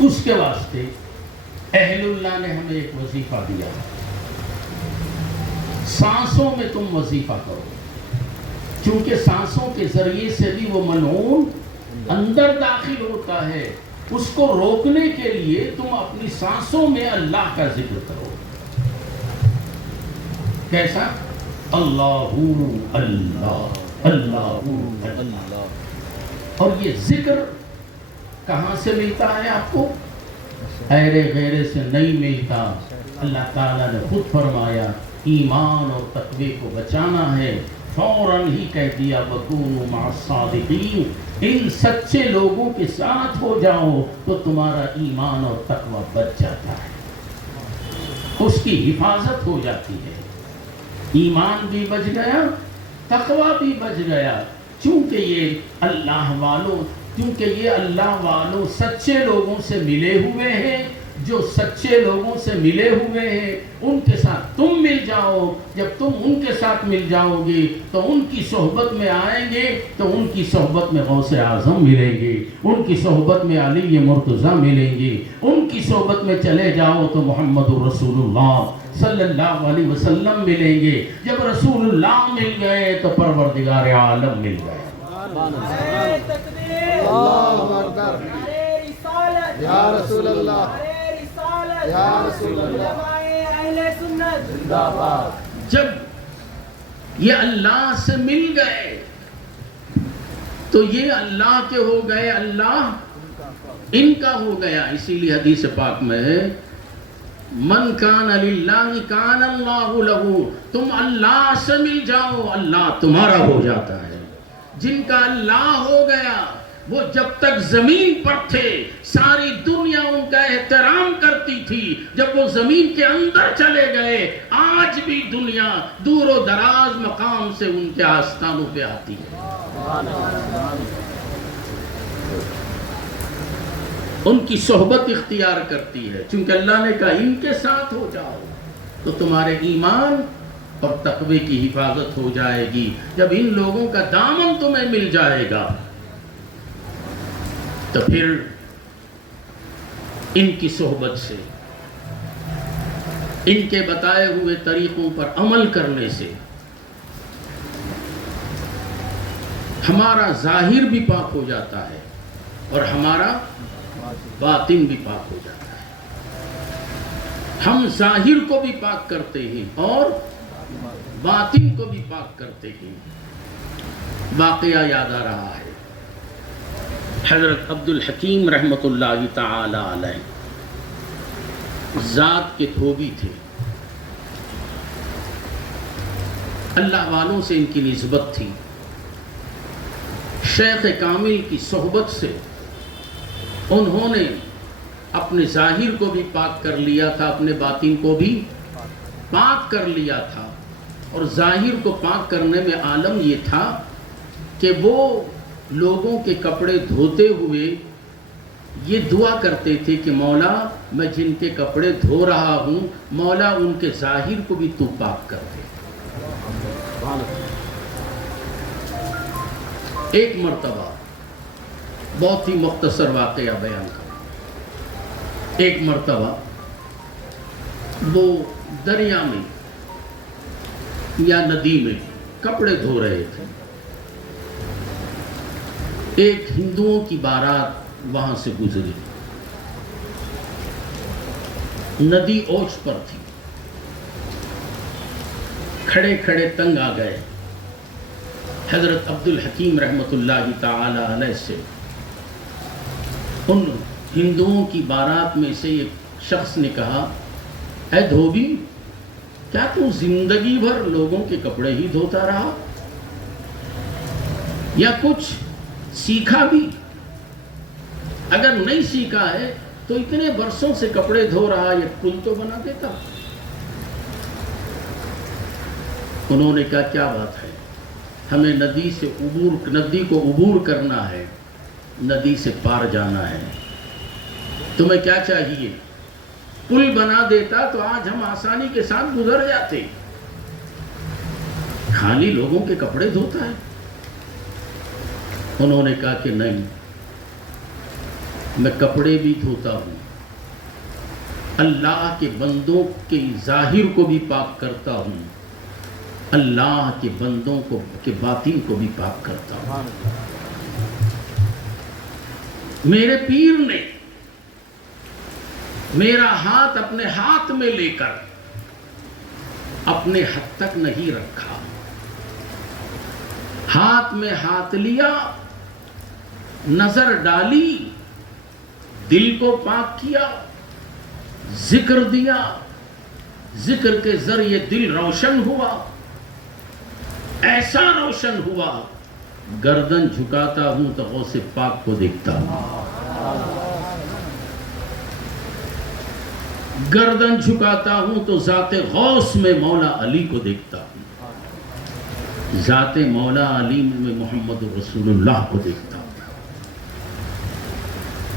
اس کے واسطے اہل اللہ نے ہمیں ایک وظیفہ دیا، سانسوں میں تم وظیفہ کرو، چونکہ سانسوں کے ذریعے سے بھی وہ ملعون اندر داخل ہوتا ہے، اس کو روکنے کے لیے تم اپنی سانسوں میں اللہ کا ذکر کرو۔ کیسا؟ اللہ اللہ اللہ اللہ۔ اور یہ ذکر کہاں سے ملتا ہے آپ کو؟ ایرے غیرے سے نہیں ملتا۔ اللہ تعالیٰ نے خود فرمایا ایمان اور تقوی کو بچانا ہے، فوراً ہی کہہ دیا وَكُونُوا مَعَ الصَّادِقِينَ، ان سچے لوگوں کے ساتھ ہو جاؤ تو تمہارا ایمان اور تقوی بچ جاتا ہے، اس کی حفاظت ہو جاتی ہے، ایمان بھی بچ گیا، تقوی بھی بچ گیا، چونکہ یہ اللہ والوں سچے لوگوں سے ملے ہوئے ہیں، جو سچے لوگوں سے ملے ہوئے ہیں ان کے ساتھ تم مل جاؤ، جب تم ان کے ساتھ مل جاؤ گے تو ان کی صحبت میں آئیں گے تو ان کی صحبت میں غوث اعظم ملیں گے، ان کی صحبت میں علی مرتضیٰ ملیں گے، ان کی صحبت میں چلے جاؤ تو محمد رسول اللہ صلی اللہ علیہ وسلم ملیں گے، جب رسول اللہ مل گئے تو پروردگار عالم مل گئے۔ یا رسول اللہ، یا رسول اللہ، جب یہ اللہ سے مل گئے تو یہ اللہ کے ہو گئے، اللہ ان کا ہو گیا۔ اسی لیے حدیث پاک میں ہے من کان للہ کان اللہ لہ، تم اللہ سے مل جاؤ اللہ تمہارا ہو جاتا ہے۔ جن کا اللہ ہو گیا وہ جب تک زمین پر تھے ساری دنیا ان کا احترام کرتی تھی، جب وہ زمین کے اندر چلے گئے آج بھی دنیا دور و دراز مقام سے ان کے آستانوں پہ آتی ہے، ان کی صحبت اختیار کرتی ہے، چونکہ اللہ نے کہا ان کے ساتھ ہو جاؤ تو تمہارے ایمان اور تقوی کی حفاظت ہو جائے گی۔ جب ان لوگوں کا دامن تمہیں مل جائے گا تو پھر ان کی صحبت سے، ان کے بتائے ہوئے طریقوں پر عمل کرنے سے ہمارا ظاہر بھی پاک ہو جاتا ہے اور ہمارا باطن بھی پاک ہو جاتا ہے۔ ہم ظاہر کو بھی پاک کرتے ہیں اور باطن کو بھی پاک کرتے ہیں۔ واقعہ یاد آ رہا ہے، حضرت عبد الحکیم رحمۃ اللہ تعالی علیہ ذات کے دھوبی تھے، اللہ والوں سے ان کی نسبت تھی، شیخ کامل کی صحبت سے انہوں نے اپنے ظاہر کو بھی پاک کر لیا تھا، اپنے باطن کو بھی پاک کر لیا تھا۔ اور ظاہر کو پاک کرنے میں عالم یہ تھا کہ وہ لوگوں کے کپڑے دھوتے ہوئے یہ دعا کرتے تھے کہ مولا میں جن کے کپڑے دھو رہا ہوں مولا ان کے ظاہر کو بھی تو پاک کر دے۔ ایک مرتبہ بہت ہی مختصر واقعہ بیان کروں، ایک مرتبہ وہ دریا میں یا ندی میں کپڑے دھو رہے تھے، ایک ہندوؤں کی بارات وہاں سے گزری، ندی اوچ پر تھی، کھڑے کھڑے تنگ آ گئے، حضرت عبد الحکیم رحمۃ اللہ تعالی علیہ سے ان ہندوؤں کی بارات میں سے ایک شخص نے کہا اے دھوبی کیا تو زندگی بھر لوگوں کے کپڑے ہی دھوتا رہا یا کچھ سیکھا بھی؟ اگر نہیں سیکھا ہے تو اتنے برسوں سے کپڑے دھو رہا یہ پل تو بنا دیتا۔ انہوں نے کہا کیا بات ہے، ہمیں ندی کو عبور کرنا ہے، ندی سے پار جانا ہے، تمہیں کیا چاہیے؟ پل بنا دیتا تو آج ہم آسانی کے ساتھ گزر جاتے، خالی لوگوں کے کپڑے دھوتا ہے۔ انہوں نے کہا کہ نہیں، میں کپڑے بھی دھوتا ہوں، اللہ کے بندوں کے ظاہر کو بھی پاک کرتا ہوں، اللہ کے بندوں کو کے باطن کو بھی پاک کرتا ہوں۔ میرے پیر نے میرا ہاتھ اپنے ہاتھ میں لے کر اپنے حد تک نہیں رکھا، ہاتھ میں ہاتھ لیا، نظر ڈالی، دل کو پاک کیا، ذکر دیا، ذکر کے ذریعے دل روشن ہوا، ایسا روشن ہوا گردن جھکاتا ہوں تو غوث پاک کو دیکھتا ہوں، گردن جھکاتا ہوں تو ذات غوث میں مولا علی کو دیکھتا ہوں، ذات مولا علی میں محمد رسول اللہ کو دیکھتا ہوں۔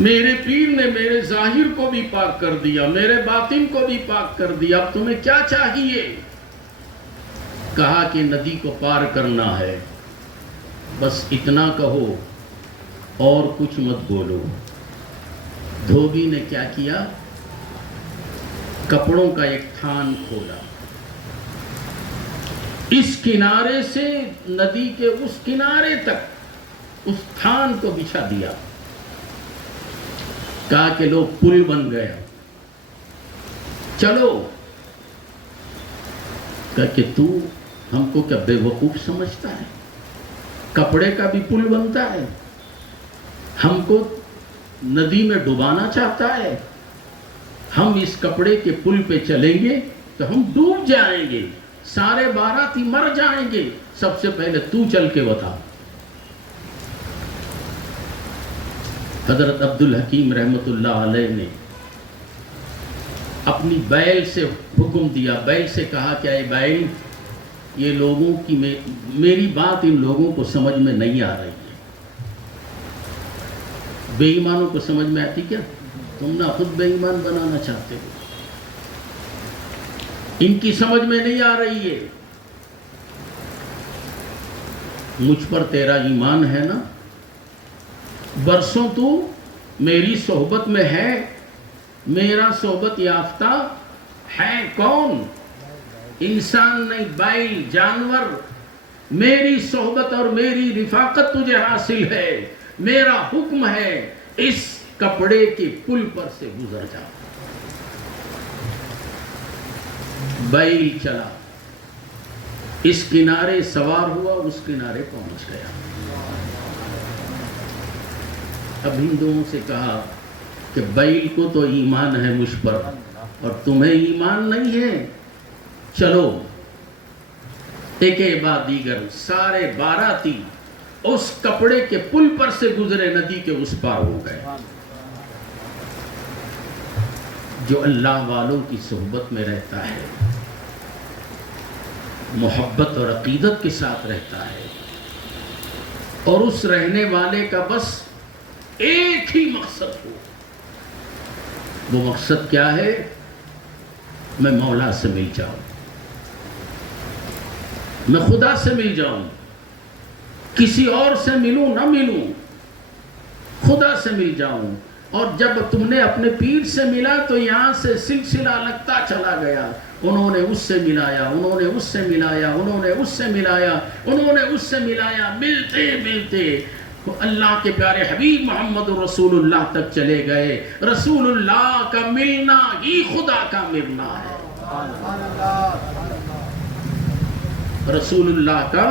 میرے پیر نے میرے ظاہر کو بھی پاک کر دیا، میرے باطن کو بھی پاک کر دیا، اب تمہیں کیا چاہیے؟ کہا کہ ندی کو پار کرنا ہے، بس اتنا کہو اور کچھ مت بولو۔ دھوبی نے کیا کیا؟ کپڑوں کا ایک تھان کھولا، اس کنارے سے ندی کے اس کنارے تک اس تھان کو بچھا دیا، کہا کہ لو پل بن گیا، چلو۔ کہا کہ تو ہم کو کیا بے وقوف سمجھتا ہے؟ کپڑے کا بھی پل بنتا ہے، ہم کو ندی میں ڈبانا چاہتا ہے؟ ہم اس کپڑے کے پل پہ چلیں گے تو ہم ڈوب جائیں گے، سارے باراتی مر جائیں گے، سب سے پہلے تو چل کے بتا۔ حضرت عبدالحکیم رحمت اللہ علیہ نے اپنی بیل سے حکم دیا، بیل سے کہا کہ اے بیل، یہ لوگوں کی میری بات ان لوگوں کو سمجھ میں نہیں آ رہی ہے۔ بے ایمانوں کو سمجھ میں آتی کیا؟ تم نہ خود بے ایمان بنانا چاہتے ہو، ان کی سمجھ میں نہیں آ رہی ہے۔ مجھ پر تیرا ایمان ہے نا؟ برسوں تو میری صحبت میں ہے، میرا صحبت یافتہ ہے کون؟ انسان نہیں، بیل، جانور۔ میری صحبت اور میری رفاقت تجھے حاصل ہے، میرا حکم ہے اس کپڑے کے پل پر سے گزر جا۔ بیل چلا، اس کنارے سوار ہوا، اس کنارے پہنچ گیا۔ اب ہندوؤں سے کہا کہ بیل کو تو ایمان ہے مجھ پر اور تمہیں ایمان نہیں ہے، چلو۔ ایک بعد دیگر سارے باراتی اس کپڑے کے پل پر سے گزرے، ندی کے اس پار ہو گئے۔ جو اللہ والوں کی صحبت میں رہتا ہے، محبت اور عقیدت کے ساتھ رہتا ہے، اور اس رہنے والے کا بس ایک ہی مقصد ہو، وہ مقصد کیا ہے؟ میں مولا سے مل جاؤں، میں خدا سے مل جاؤں، کسی اور سے ملوں نہ ملوں، خدا سے مل جاؤں۔ اور جب تم نے اپنے پیر سے ملا تو یہاں سے سلسلہ لگتا چلا گیا، انہوں نے اس سے ملایا، انہوں نے اس سے ملایا، انہوں نے اس سے ملایا، انہوں نے اس سے ملایا، ملتے ملتے اللہ کے پیارے حبیب محمد رسول اللہ تک چلے گئے۔ رسول اللہ کا ملنا ہی خدا کا ملنا ہے، رسول اللہ کا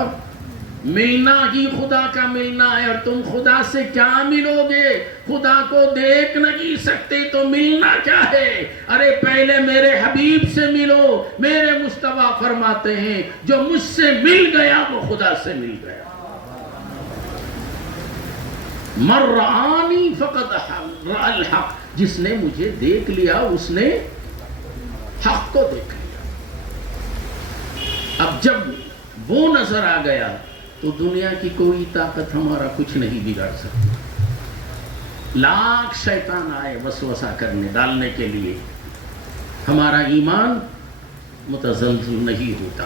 ملنا ہی خدا کا ملنا ہے۔ اور تم خدا سے کیا ملو گے؟ خدا کو دیکھ نہیں سکتے تو ملنا کیا ہے؟ ارے پہلے میرے حبیب سے ملو۔ میرے مصطفیٰ فرماتے ہیں جو مجھ سے مل گیا وہ خدا سے مل گیا۔ من رآنی فقد رأى الحق، جس نے مجھے دیکھ لیا اس نے حق کو دیکھ لیا۔ اب جب وہ نظر آ گیا تو دنیا کی کوئی طاقت ہمارا کچھ نہیں بگاڑ سکتی۔ لاکھ شیطان آئے وسوسہ کرنے ڈالنے کے لیے، ہمارا ایمان متزلزل نہیں ہوتا۔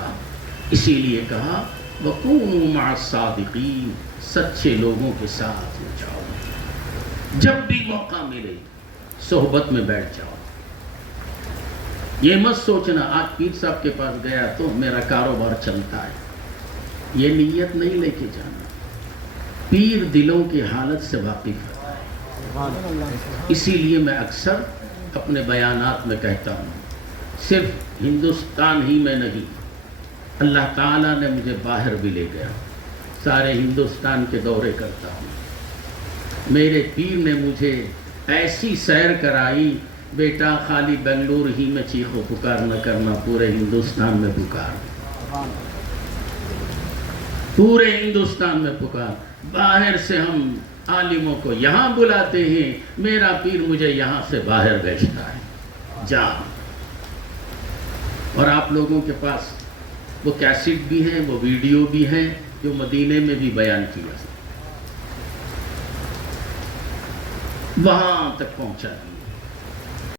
اسی لیے کہا وَكُونُوا مَعَ الصَّادِقِينَ، سچے لوگوں کے ساتھ ہو جاؤ۔ جب بھی موقع ملے صحبت میں بیٹھ جاؤ. یہ مت سوچنا آج پیر صاحب کے پاس گیا تو میرا کاروبار چلتا ہے. یہ نیت نہیں لے کے جانا. پیر دلوں کی حالت سے واقف ہے. اسی لیے میں اکثر اپنے بیانات میں کہتا ہوں صرف ہندوستان ہی میں نہیں، اللہ تعالیٰ نے مجھے باہر بھی لے گیا. سارے ہندوستان کے دورے کرتا ہوں. میرے پیر نے مجھے ایسی سیر کرائی، بیٹا خالی بنگلور ہی میں چیخ و پکار نہ کرنا، پورے ہندوستان میں پکار، پورے ہندوستان میں پکار. باہر سے ہم عالموں کو یہاں بلاتے ہیں، میرا پیر مجھے یہاں سے باہر بھیجتا ہے. جا. اور آپ لوگوں کے پاس وہ کیسٹ بھی ہیں، وہ ویڈیو بھی ہیں جو مدینے میں بھی بیان کیا، وہاں تک پہنچا دیے.